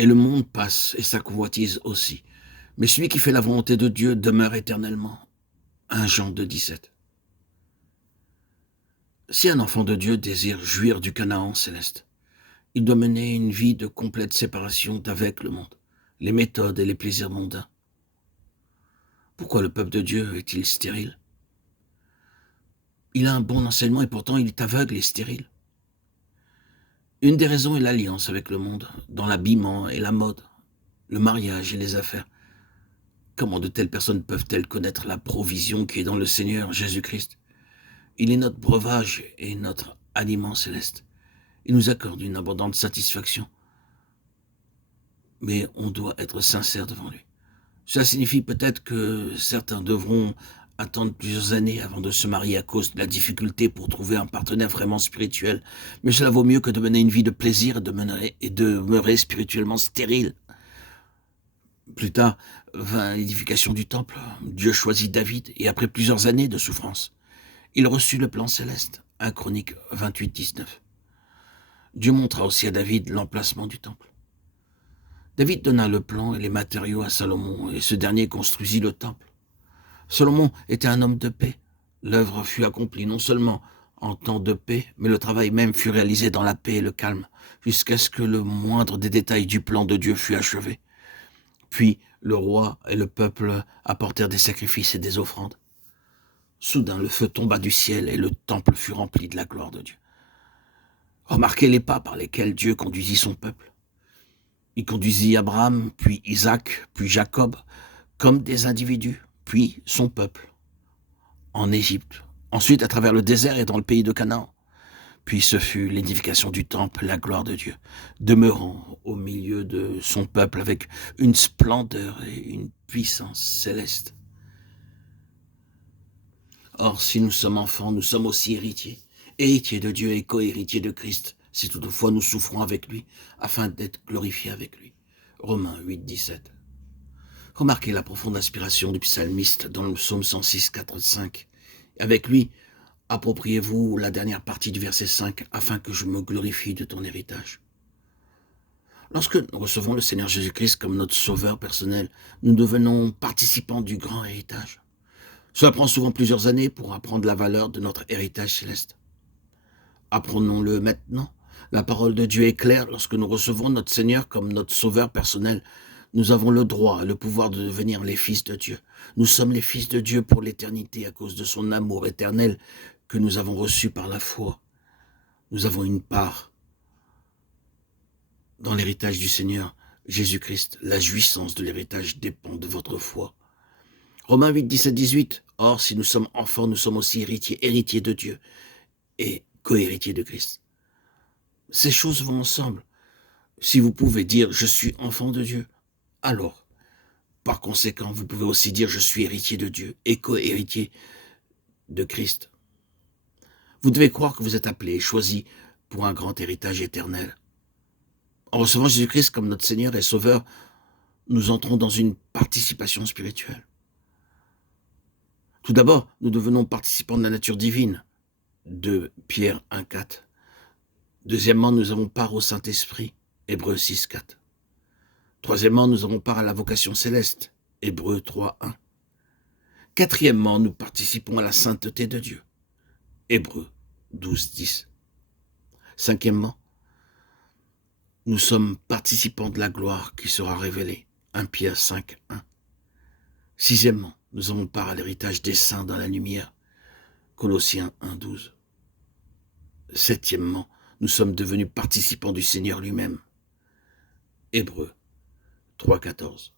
Et le monde passe, et sa convoitise aussi. Mais celui qui fait la volonté de Dieu demeure éternellement. 1 Jean 2,17. Si un enfant de Dieu désire jouir du Canaan céleste, il doit mener une vie de complète séparation d'avec le monde, les méthodes et les plaisirs mondains. Pourquoi le peuple de Dieu est-il stérile? Il a un bon enseignement et pourtant il est aveugle et stérile. Une des raisons est l'alliance avec le monde, dans l'habillement et la mode, le mariage et les affaires. Comment de telles personnes peuvent-elles connaître la provision qui est dans le Seigneur Jésus-Christ? Il est notre breuvage et notre aliment céleste. Il nous accorde une abondante satisfaction. Mais on doit être sincère devant lui. Cela signifie peut-être que certains devront attendre plusieurs années avant de se marier à cause de la difficulté pour trouver un partenaire vraiment spirituel. Mais cela vaut mieux que de mener une vie de plaisir et de demeurer spirituellement stérile. Plus tard vint l'édification du temple. Dieu choisit David et après plusieurs années de souffrance, il reçut le plan céleste. 1 Chroniques 28, 19. Dieu montra aussi à David l'emplacement du temple. David donna le plan et les matériaux à Salomon et ce dernier construisit le temple. Salomon était un homme de paix. L'œuvre fut accomplie non seulement en temps de paix, mais le travail même fut réalisé dans la paix et le calme, jusqu'à ce que le moindre des détails du plan de Dieu fût achevé. Puis le roi et le peuple apportèrent des sacrifices et des offrandes. Soudain, le feu tomba du ciel et le temple fut rempli de la gloire de Dieu. Remarquez les pas par lesquels Dieu conduisit son peuple. Il conduisit Abraham, puis Isaac, puis Jacob, comme des individus, puis son peuple, en Égypte, ensuite à travers le désert et dans le pays de Canaan. Puis ce fut l'édification du temple, la gloire de Dieu, demeurant au milieu de son peuple avec une splendeur et une puissance céleste. Or, si nous sommes enfants, nous sommes aussi héritiers, héritiers de Dieu et co-héritiers de Christ, si toutefois nous souffrons avec lui, afin d'être glorifiés avec lui. Romains 8, 17. Remarquez la profonde inspiration du psalmiste dans le psaume 106, 4, 5. Avec lui, appropriez-vous la dernière partie du verset 5, afin que je me glorifie de ton héritage. Lorsque nous recevons le Seigneur Jésus-Christ comme notre sauveur personnel, nous devenons participants du grand héritage. Cela prend souvent plusieurs années pour apprendre la valeur de notre héritage céleste. Apprenons-le maintenant. La parole de Dieu est claire. Lorsque nous recevons notre Seigneur comme notre sauveur personnel, nous avons le droit et le pouvoir de devenir les fils de Dieu. Nous sommes les fils de Dieu pour l'éternité à cause de son amour éternel que nous avons reçu par la foi. Nous avons une part dans l'héritage du Seigneur Jésus-Christ. La jouissance de l'héritage dépend de votre foi. Romains 8, 17, 18. Or, si nous sommes enfants, nous sommes aussi héritiers de Dieu et co-héritiers de Christ. Ces choses vont ensemble. Si vous pouvez dire « je suis enfant de Dieu », alors, par conséquent, vous pouvez aussi dire « je suis héritier de Dieu et co-héritier de Christ ». Vous devez croire que vous êtes appelé et choisi pour un grand héritage éternel. En recevant Jésus-Christ comme notre Seigneur et Sauveur, nous entrons dans une participation spirituelle. Tout d'abord, nous devenons participants de la nature divine, de Pierre 1, 4. Deuxièmement, nous avons part au Saint-Esprit, Hébreux 6, 4. Troisièmement, nous avons part à la vocation céleste, Hébreux 3, 1. Quatrièmement, nous participons à la sainteté de Dieu, Hébreux 12, 10. Cinquièmement, nous sommes participants de la gloire qui sera révélée, 1 Pierre 5, 1. Sixièmement, nous avons part à l'héritage des saints dans la lumière, Colossiens 1, 12. Septièmement, nous sommes devenus participants du Seigneur lui-même, Hébreux 3, 14.